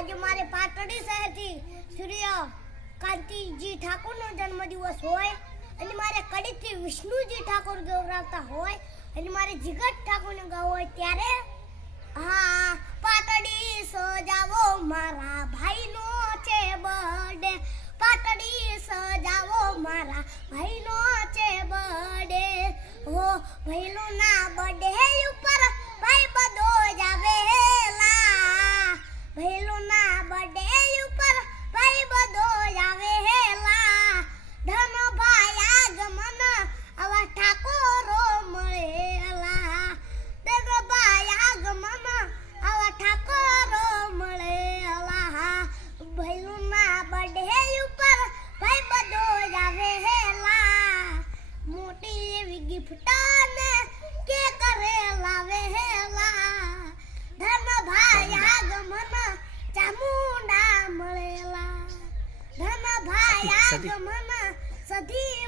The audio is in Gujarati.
આજે મારે પાટડી શહેરથી સૂર્ય કાંતિજી ઠાકોરનો જન્મદિવસ હોય અને મારે કડીથી વિષ્ણુજી ઠાકોર ગૌરાવતા હોય અને મારે જીગત ઠાકોરને ગાવ હોય ત્યારે હા, પાટડી સજાવો મારા ભાઈનો છે બર્થડે પાટડી સજાવો મારા ભાઈનો છે બર્થડે હો ભાઈનો ના બર્થડે એવી કે કરે લાવે હેલા ધન ભાઈ આગમન ચામુંડા મળેલા ધન ભાઈ. આગમન સધી